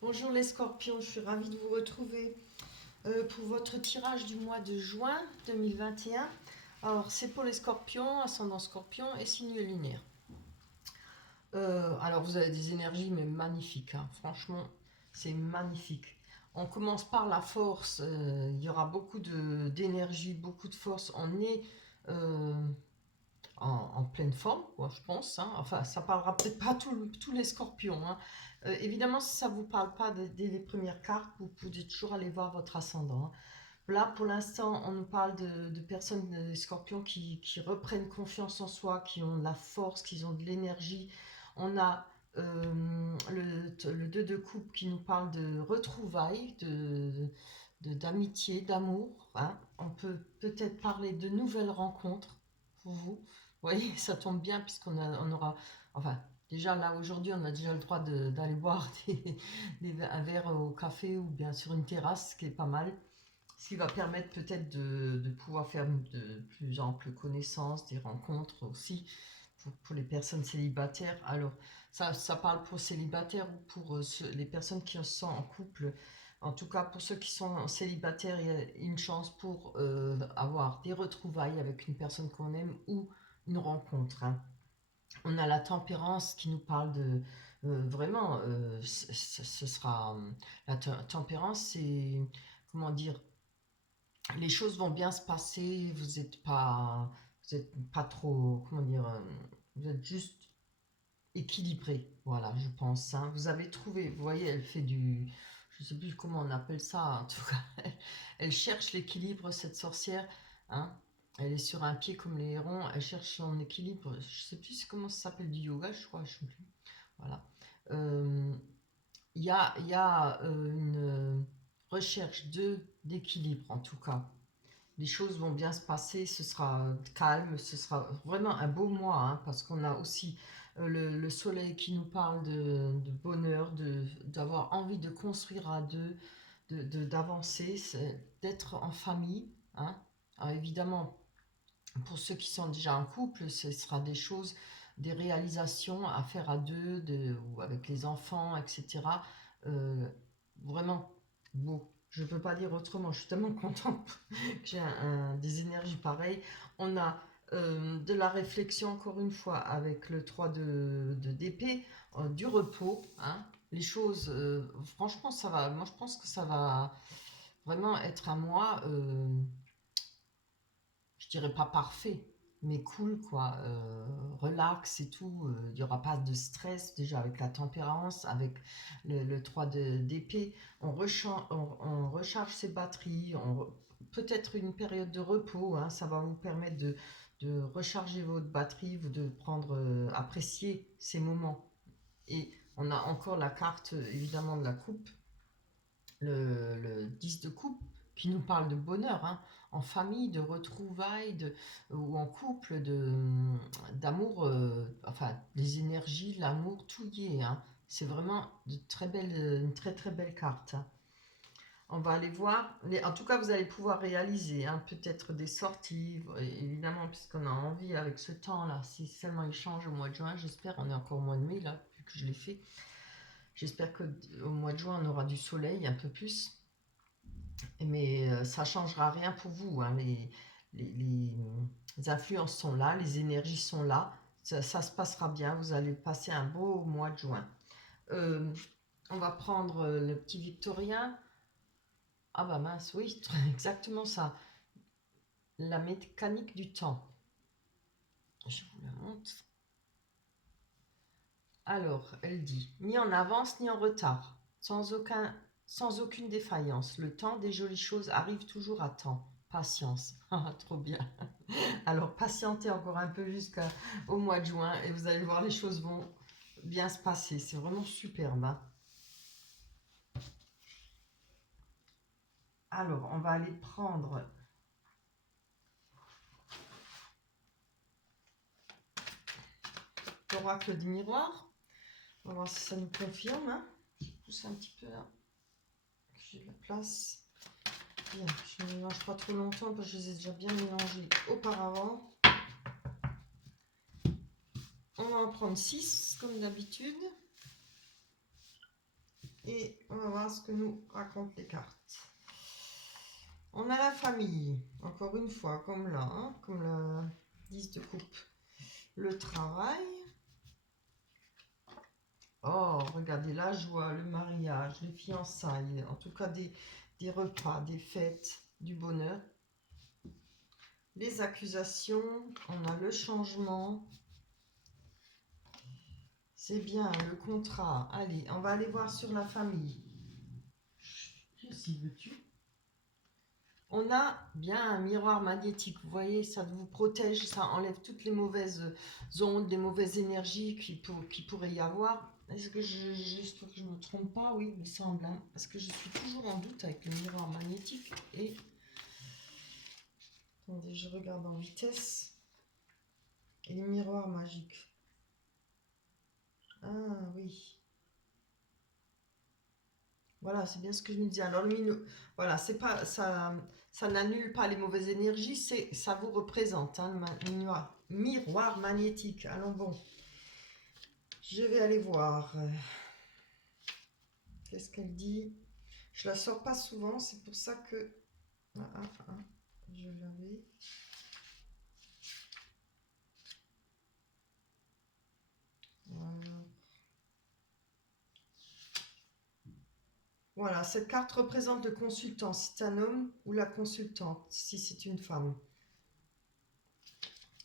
Bonjour les scorpions, je suis ravie de vous retrouver pour votre tirage du mois de juin 2021. Alors c'est pour les scorpions, ascendant scorpion et signe lunaire. Alors vous avez des énergies mais magnifiques, hein. Franchement c'est magnifique. On commence par la force, il y aura beaucoup d'énergie, beaucoup de force. On est euh, en pleine forme, quoi, je pense, hein. Enfin, ça parlera peut-être pas à tous les scorpions, hein. Évidemment, si ça ne vous parle pas dès les premières cartes, vous pouvez toujours aller voir votre ascendant, hein. Là, pour l'instant, on nous parle de personnes, des scorpions, qui reprennent confiance en soi, qui ont de la force, qui ont de l'énergie. On a le 2 de coupe qui nous parle de retrouvailles, d'amitié, d'amour, hein. On peut peut-être parler de nouvelles rencontres pour vous. Vous voyez, ça tombe bien on aura... Enfin, déjà là, aujourd'hui, on a déjà le droit d'aller boire un verre au café ou bien sur une terrasse, ce qui est pas mal. Ce qui va permettre peut-être de pouvoir faire de plus amples connaissances, des rencontres aussi pour les personnes célibataires. Alors, ça parle pour célibataires ou pour les personnes qui sont en couple. En tout cas, pour ceux qui sont célibataires, il y a une chance pour avoir des retrouvailles avec une personne qu'on aime ou une rencontre, hein. On a la tempérance qui nous parle de vraiment, ce sera la tempérance, c'est comment dire, les choses vont bien se passer, vous êtes pas trop, comment dire, vous êtes juste équilibré, voilà, je pense, hein. Vous avez trouvé, vous voyez, elle fait je sais plus comment on appelle ça, en tout cas, elle cherche l'équilibre, cette sorcière, hein. Elle est sur un pied comme les hérons, elle cherche son équilibre, je sais plus comment ça s'appelle, du yoga, je crois, je sais plus, voilà. Euh, il y a une recherche d'équilibre, en tout cas les choses vont bien se passer, ce sera calme, ce sera vraiment un beau mois, hein, parce qu'on a aussi le soleil qui nous parle de bonheur, d'avoir envie de construire à deux, d'avancer, d'être en famille, hein. Alors évidemment, pour ceux qui sont déjà en couple, ce sera des choses, des réalisations à faire à deux, ou avec les enfants, etc. Euh, Vraiment beau. Je ne peux pas dire autrement. Je suis tellement contente que j'ai des énergies pareilles. On a de la réflexion, encore une fois, avec le 3 d'épée, du repos, hein. Les choses, franchement, ça va. Moi, je pense que ça va vraiment être un mois. Je dirais pas parfait, mais cool, quoi, relax et tout. Il n'y aura pas de stress, déjà avec la tempérance, avec le 3 d'épée. On recharge ses batteries, peut-être une période de repos, hein, ça va vous permettre de recharger votre batterie, de prendre, apprécier ces moments. Et on a encore la carte, évidemment, de la coupe, le 10 de coupe, qui nous parle de bonheur, hein, en famille, de retrouvailles, ou en couple, d'amour, enfin, les énergies, l'amour, tout y est, hein. C'est vraiment une très très belle carte, hein. On va aller voir. En tout cas, vous allez pouvoir réaliser, hein, peut-être des sorties, évidemment, puisqu'on a envie avec ce temps-là. Si seulement il change au mois de juin, j'espère. On est encore au mois de mai, là, vu que je l'ai fait. J'espère qu'au mois de juin, on aura du soleil un peu plus. Mais ça ne changera rien pour vous, hein. Les influences sont là, les énergies sont là. Ça se passera bien. Vous allez passer un beau mois de juin. Euh, on va prendre le petit Victorien. Ah bah mince, oui, exactement ça. La mécanique du temps. Je vous la montre. Alors, elle dit, ni en avance ni en retard, sans aucune défaillance. Le temps des jolies choses arrive toujours à temps. Patience. Ah, trop bien. Alors, patientez encore un peu jusqu'au mois de juin et vous allez voir, les choses vont bien se passer. C'est vraiment superbe, hein. Alors, on va aller prendre l'oracle du miroir. On va voir si ça nous confirme, hein. Je pousse un petit peu là. J'ai de la place. Bien, je ne mélange pas trop longtemps parce que je les ai déjà bien mélangés auparavant. On va en prendre 6 comme d'habitude. Et on va voir ce que nous racontent les cartes. On a la famille, encore une fois, comme là, hein, comme la 10 de coupe. Le travail. Oh, regardez la joie, le mariage, les fiançailles, en tout cas des repas, des fêtes, du bonheur. Les accusations, on a le changement. C'est bien, le contrat. Allez, on va aller voir sur la famille. Si veux-tu. On a bien un miroir magnétique, vous voyez, ça vous protège, ça enlève toutes les mauvaises ondes, les mauvaises énergies qui pourrait y avoir. Est-ce que j'espère que je ne me trompe pas? Oui, il me semble, hein, parce que je suis toujours en doute avec le miroir magnétique. Et attendez, je regarde en vitesse. Et les miroirs magiques. Ah oui. Voilà, c'est bien ce que je me disais. Alors voilà, c'est pas ça n'annule pas les mauvaises énergies, ça vous représente, hein, le miroir magnétique. Allons bon. Je vais aller voir. Qu'est-ce qu'elle dit? Je la sors pas souvent, c'est pour ça que je l'avais. Voilà. Voilà, cette carte représente le consultant, si c'est un homme, ou la consultante, si c'est une femme.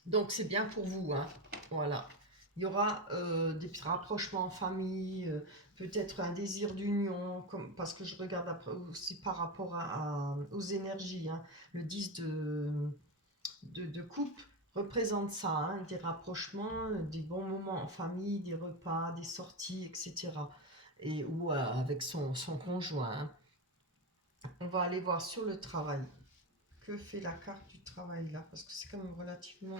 Donc c'est bien pour vous, hein. Voilà. Il y aura des petits rapprochements en famille, peut-être un désir d'union, parce que je regarde après aussi par rapport aux énergies, hein. Le 10 de coupe représente ça, hein, des rapprochements, des bons moments en famille, des repas, des sorties, etc. Ou avec son conjoint, hein. On va aller voir sur le travail. Que fait la carte du travail là? Parce que c'est quand même relativement...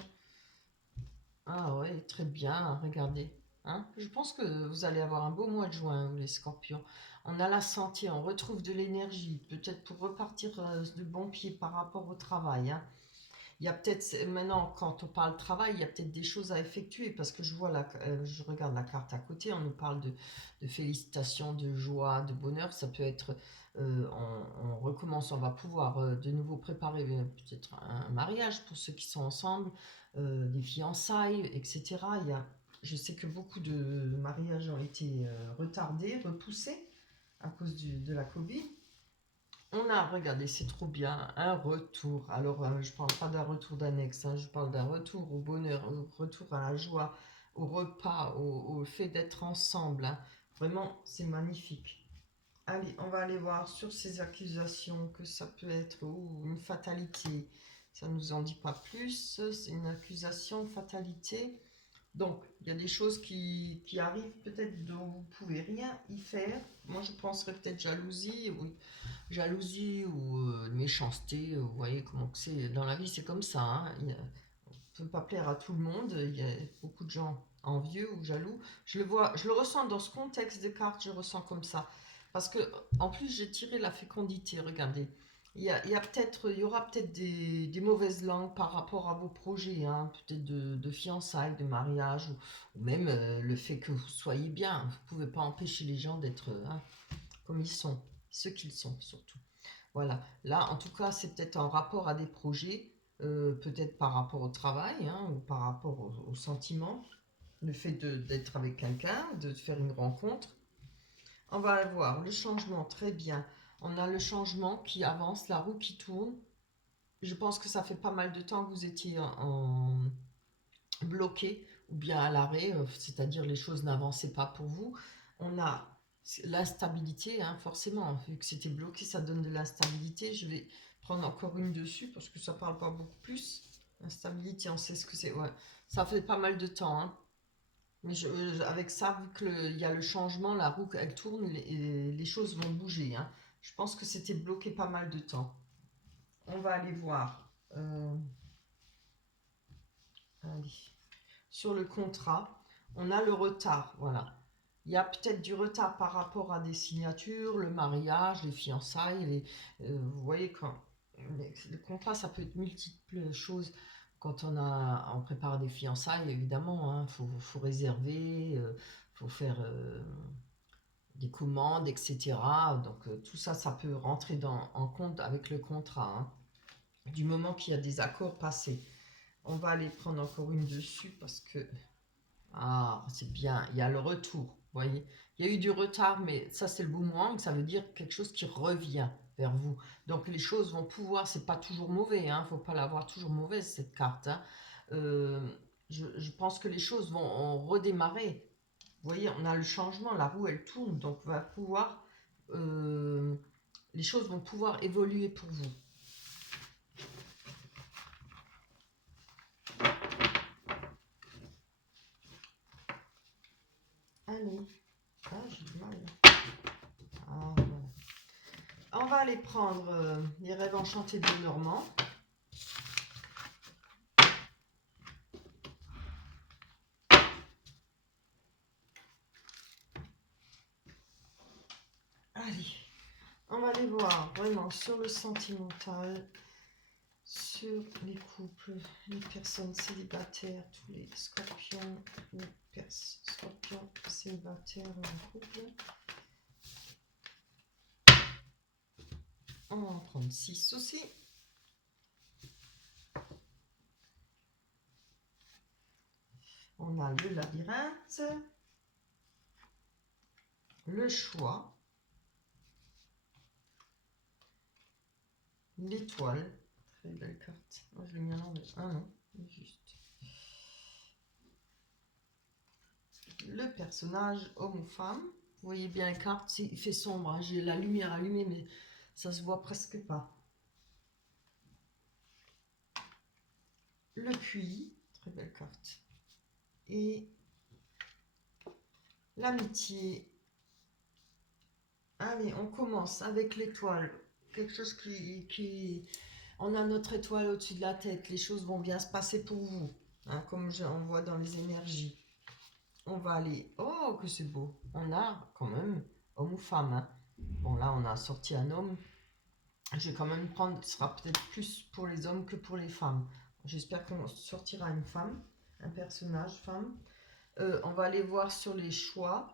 Ah ouais, très bien, regardez. Hein, je pense que vous allez avoir un beau mois de juin, vous, les scorpions. On a la santé, on retrouve de l'énergie, peut-être pour repartir de bon pied par rapport au travail, hein. Il y a peut-être, maintenant, quand on parle travail, il y a peut-être des choses à effectuer, parce que je vois je regarde la carte à côté, on nous parle de félicitations, de joie, de bonheur. Ça peut être, on recommence, on va pouvoir de nouveau préparer peut-être un mariage pour ceux qui sont ensemble, des fiançailles, etc. Je sais que beaucoup de mariages ont été retardés, repoussés à cause de la Covid. On a, regardé, c'est trop bien, un retour. Alors, je ne parle pas d'un retour d'annexe, hein, je parle d'un retour au bonheur, au retour à la joie, au repas, au fait d'être ensemble, hein. Vraiment, c'est magnifique. Allez, on va aller voir sur ces accusations que ça peut être une fatalité. Ça ne nous en dit pas plus. C'est une accusation, fatalité. Donc, il y a des choses qui arrivent peut-être dont vous ne pouvez rien y faire. Moi, je penserais peut-être jalousie, oui, jalousie ou méchanceté. Vous voyez comment que c'est dans la vie, c'est comme ça, hein. On ne peut pas plaire à tout le monde. Il y a beaucoup de gens envieux ou jaloux. Je le vois, je le ressens dans ce contexte de cartes, je ressens comme ça. Parce que en plus, j'ai tiré la fécondité. Regardez, il y aura peut-être des mauvaises langues par rapport à vos projets, hein, peut-être de fiançailles, de mariage, ou même le fait que vous soyez bien. Vous ne pouvez pas empêcher les gens d'être hein, comme ils sont, ceux qu'ils sont surtout. Voilà. Là, en tout cas, c'est peut-être en rapport à des projets, peut-être par rapport au travail, hein, ou par rapport au sentiment, le fait d'être avec quelqu'un, de faire une rencontre. On va voir le changement, très bien. On a le changement qui avance, la roue qui tourne. Je pense que ça fait pas mal de temps que vous étiez bloqué ou bien à l'arrêt, c'est-à-dire les choses n'avançaient pas pour vous. On a l'instabilité, hein, forcément, vu que c'était bloqué, ça donne de l'instabilité. Je vais prendre encore une dessus parce que ça parle pas beaucoup plus. L'instabilité, on sait ce que c'est. Ouais. Ça fait pas mal de temps, hein. Mais avec ça, vu qu'il y a le changement, la roue elle tourne, les choses vont bouger, hein. Je pense que c'était bloqué pas mal de temps. On va aller voir. Allez. Sur le contrat, on a le retard, voilà. Il y a peut-être du retard par rapport à des signatures, le mariage, les fiançailles. Vous voyez, quand le contrat, ça peut être multiples choses. Quand on prépare des fiançailles, évidemment, il faut réserver, faut faire des commandes, etc. Donc tout ça, ça peut rentrer en compte avec le contrat, hein, du moment qu'il y a des accords passés. On va aller prendre encore une dessus parce que... Ah, c'est bien, il y a le retour, vous voyez. Il y a eu du retard, mais ça c'est le boomerang, ça veut dire quelque chose qui revient vers vous. Donc les choses vont pouvoir, c'est pas toujours mauvais, hein, faut pas l'avoir toujours mauvaise cette carte, hein. Euh, je pense que les choses vont redémarrer. Vous voyez, on a le changement, la roue elle tourne, donc va pouvoir, euh, les choses vont pouvoir évoluer pour vous. Allez, ah, j'ai du mal. Ah, voilà. On va aller prendre les rêves enchantés de Normand. Allez, on va aller voir vraiment sur le sentimental, sur les couples, les personnes célibataires, tous les scorpions ou scorpions célibataires en couple. On va en prendre 6 aussi. On a le labyrinthe, le choix, l'étoile. Très belle carte. Moi, je l'ai mis à l'envers. Ah non, juste. Le personnage, homme ou femme. Vous voyez bien la carte, il fait sombre. Hein. J'ai la lumière allumée, mais ça se voit presque pas. Le puits, très belle carte. Et l'amitié. Allez, on commence avec l'étoile. Quelque chose qui... On a notre étoile au-dessus de la tête. Les choses vont bien se passer pour vous. Hein, comme on voit dans les énergies. On va aller... Oh, que c'est beau. On a quand même homme ou femme. Hein. Bon, là, on a sorti un homme. Je vais quand même prendre... Ce sera peut-être plus pour les hommes que pour les femmes. J'espère qu'on sortira une femme. Un personnage femme. On va aller voir sur les choix.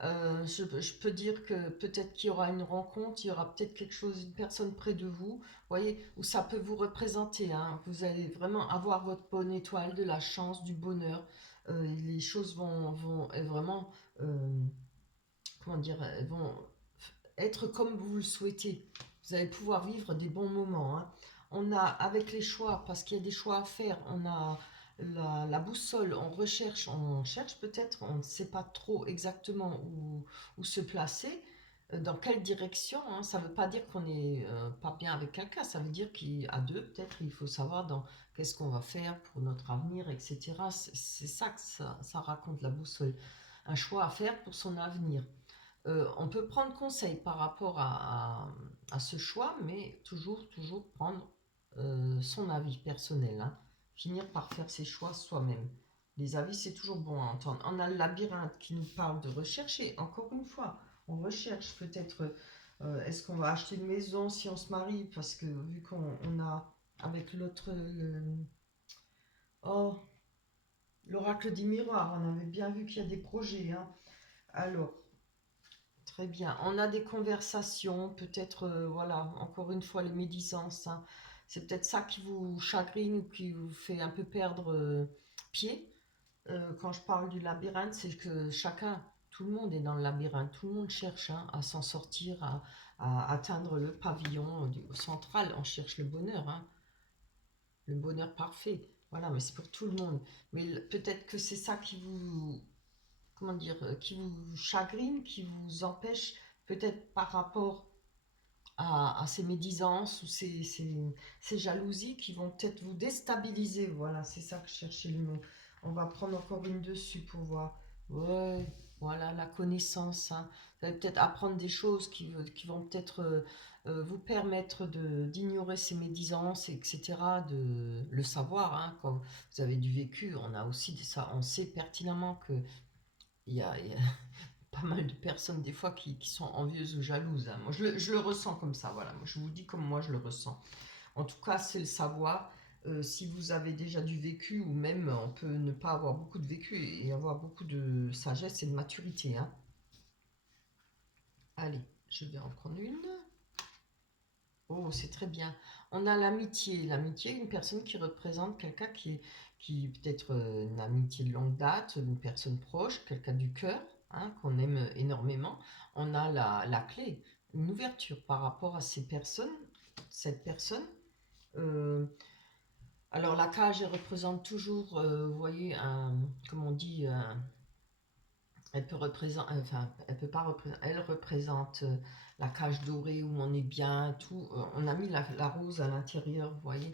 Je peux dire que peut-être qu'il y aura une rencontre, il y aura peut-être quelque chose, une personne près de vous, voyez, où ça peut vous représenter. Hein. Vous allez vraiment avoir votre bonne étoile, de la chance, du bonheur. Les choses vont vraiment, comment dire, elles vont être comme vous le souhaitez. Vous allez pouvoir vivre des bons moments. Hein. On a, avec les choix, parce qu'il y a des choix à faire, on a la boussole, on cherche peut-être, on ne sait pas trop exactement où se placer, dans quelle direction. Hein. Ça ne veut pas dire qu'on n'est pas bien avec quelqu'un, ça veut dire qu'à deux, peut-être, il faut savoir dans qu'est-ce qu'on va faire pour notre avenir, etc. C'est ça que ça raconte, la boussole. Un choix à faire pour son avenir. On peut prendre conseil par rapport à ce choix, mais toujours prendre son avis personnel. Hein. Finir par faire ses choix soi-même. Les avis, c'est toujours bon à entendre. On a le labyrinthe qui nous parle de rechercher. Encore une fois, on recherche peut-être, est-ce qu'on va acheter une maison si on se marie? Parce que vu qu'on a, avec l'autre, oh, l'oracle des miroirs, on avait bien vu qu'il y a des projets. Hein. Alors, très bien. On a des conversations, peut-être, voilà, encore une fois, les médisances. Hein. C'est peut-être ça qui vous chagrine ou qui vous fait un peu perdre pied. Quand je parle du labyrinthe, c'est que chacun, tout le monde est dans le labyrinthe, tout le monde cherche hein, à s'en sortir, à atteindre le pavillon central. On cherche le bonheur, hein, le bonheur parfait. Voilà, mais c'est pour tout le monde. Mais peut-être que c'est ça qui vous, comment dire, qui vous chagrine, qui vous empêche, peut-être par rapport à ces médisances ou ces jalousies qui vont peut-être vous déstabiliser. Voilà, c'est ça que je cherchais le mot. On va prendre encore une dessus pour voir. Ouais, voilà, la connaissance. Hein. Vous allez peut-être apprendre des choses qui vont peut-être vous permettre d'ignorer ces médisances, etc., de le savoir. Hein, comme vous avez du vécu, on a aussi ça, on sait pertinemment que il y a pas mal de personnes des fois qui sont envieuses ou jalouses. Hein. Moi, je le ressens comme ça, voilà. Moi, je vous dis comme moi je le ressens. En tout cas, c'est le savoir. Si vous avez déjà du vécu, ou même on peut ne pas avoir beaucoup de vécu et avoir beaucoup de sagesse et de maturité. Hein. Allez, je vais en prendre une. Oh, c'est très bien. On a l'amitié. L'amitié, une personne qui représente quelqu'un qui peut-être une amitié de longue date, une personne proche, quelqu'un du cœur, hein, qu'on aime énormément. On a la clé, une ouverture par rapport à ces personnes, cette personne. Euh, alors la cage, elle représente toujours, vous voyez, comme on dit, elle peut représenter, enfin, elle peut pas représenter, elle représente la cage dorée où on est bien, tout. On a mis la rose à l'intérieur, vous voyez.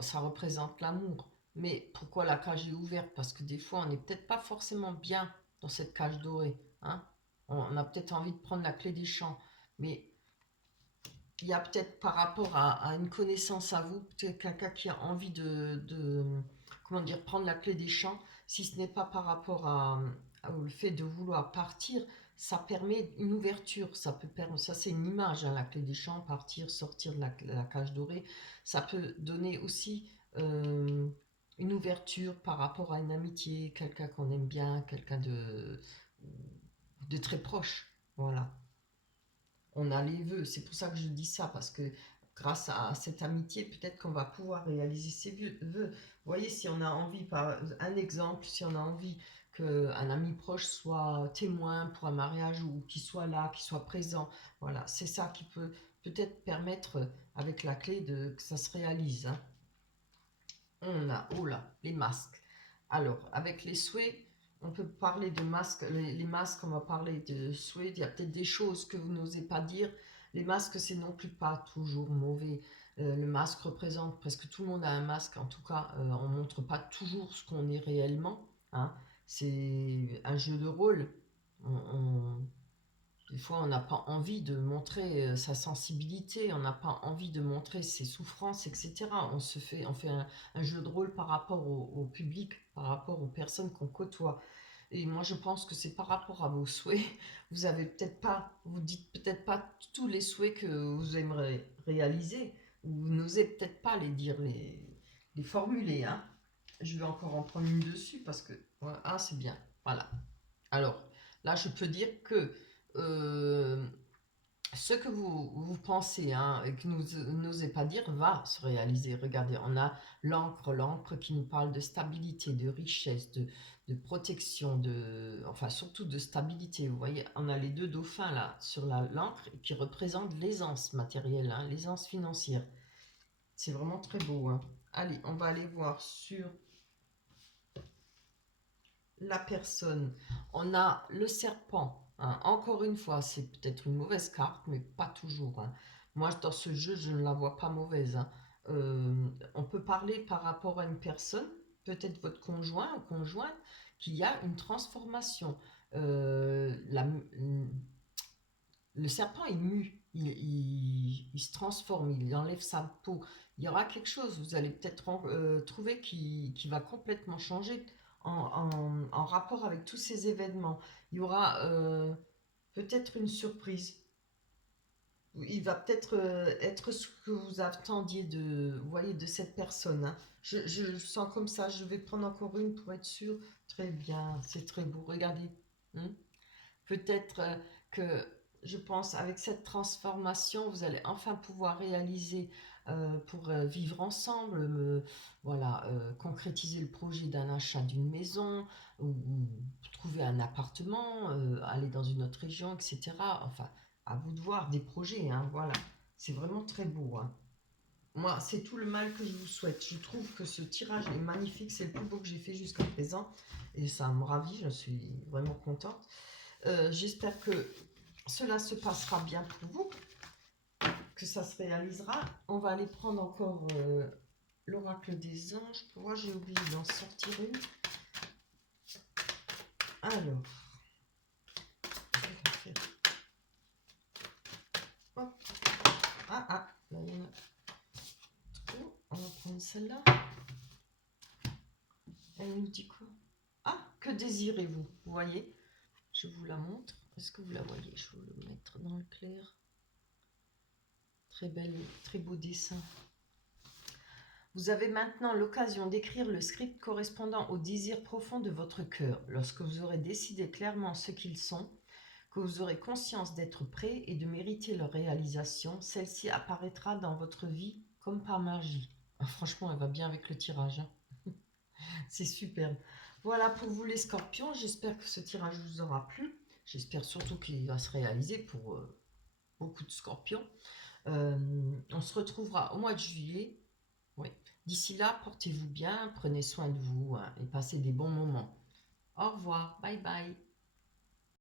Ça représente l'amour. Mais pourquoi la cage est ouverte? Parce que des fois, on n'est peut-être pas forcément bien dans cette cage dorée, hein. On a peut-être envie de prendre la clé des champs, mais il y a peut-être par rapport à une connaissance à vous, peut-être quelqu'un qui a envie comment dire, prendre la clé des champs, si ce n'est pas par rapport au fait de vouloir partir, ça permet une ouverture, ça peut permettre, ça c'est une image, hein, la clé des champs, partir, sortir de la cage dorée, ça peut donner aussi une ouverture par rapport à une amitié, quelqu'un qu'on aime bien, quelqu'un de très proche, voilà. On a les vœux. C'est pour ça que je dis ça, parce que grâce à cette amitié, peut-être qu'on va pouvoir réaliser ses vœux. Vous voyez, si on a envie, par un exemple, si on a envie qu'un ami proche soit témoin pour un mariage ou qu'il soit là, qu'il soit présent, voilà, c'est ça qui peut peut-être permettre avec la clé que ça se réalise, hein. On a, oh là, les masques. Alors, avec les souhaits, on peut parler de masques. Les masques, on va parler de souhaits. Il y a peut-être des choses que vous n'osez pas dire. Les masques, c'est non plus pas toujours mauvais. Le masque représente, presque tout le monde a un masque. En tout cas, on ne montre pas toujours ce qu'on est réellement, hein. C'est un jeu de rôle. Des fois, on n'a pas envie de montrer sa sensibilité, on n'a pas envie de montrer ses souffrances, etc. On fait un jeu de rôle par rapport au public, par rapport aux personnes qu'on côtoie. Et moi, je pense que c'est par rapport à vos souhaits. Vous avez peut-être pas, vous dites peut-être pas tous les souhaits que vous aimeriez réaliser, ou vous n'osez peut-être pas les dire, les formuler, hein. Je vais encore en prendre une dessus parce que, ouais, ah, c'est bien. Voilà. Alors, là, je peux dire que euh, ce que vous pensez, hein, et que vous n'osez pas dire va se réaliser. Regardez, on a l'encre qui nous parle de stabilité, de richesse, de protection, enfin surtout de stabilité. Vous voyez, on a les deux dauphins là sur l'encre qui représentent l'aisance matérielle, hein, l'aisance financière. C'est vraiment très beau, hein. Allez, on va aller voir sur la personne. On a le serpent, hein. Encore une fois, c'est peut-être une mauvaise carte, mais pas toujours, hein. Moi, dans ce jeu, je ne la vois pas mauvaise, hein. On peut parler par rapport à une personne, peut-être votre conjoint ou conjointe, qui a une transformation. Le serpent est mu, il se transforme, il enlève sa peau. Il y aura quelque chose, vous allez peut-être trouver qui va complètement changer en rapport avec tous ces événements. Il y aura peut-être une surprise. Il va peut-être être ce que vous attendiez vous voyez, de cette personne, hein. Je le sens comme ça, je vais prendre encore une pour être sûre. Très bien, c'est très beau, regardez, hein. Peut-être que je pense avec cette transformation, vous allez enfin pouvoir réaliser pour vivre ensemble, voilà, concrétiser le projet d'un achat d'une maison ou trouver un appartement, aller dans une autre région, etc. Enfin, à vous de voir des projets, hein, voilà. C'est vraiment très beau, hein. Moi, c'est tout le mal que je vous souhaite. Je trouve que ce tirage est magnifique, c'est le plus beau que j'ai fait jusqu'à présent et ça me ravit, je suis vraiment contente. J'espère que cela se passera bien pour vous, que ça se réalisera. On va aller prendre encore l'oracle des anges. Pour moi, j'ai oublié d'en sortir une. Alors, hop. Ah, là, il y en a trop. On va prendre celle-là. Elle nous dit quoi? Ah, que désirez-vous? Vous voyez? Je vous la montre. Est-ce que vous la voyez? Je vais le mettre dans le clair. Très belle, très beau dessin. Vous avez maintenant l'occasion d'écrire le script correspondant aux désirs profonds de votre cœur. Lorsque vous aurez décidé clairement ce qu'ils sont, que vous aurez conscience d'être prêt et de mériter leur réalisation. Celle-ci apparaîtra dans votre vie comme par magie. Ah, franchement, elle va bien avec le tirage, hein. C'est superbe. Voilà pour vous les scorpions. J'espère que ce tirage vous aura plu. J'espère surtout qu'il va se réaliser pour beaucoup de scorpions. On se retrouvera au mois de juillet. Oui. D'ici là, portez-vous bien, prenez soin de vous, hein, et passez des bons moments. Au revoir, bye bye.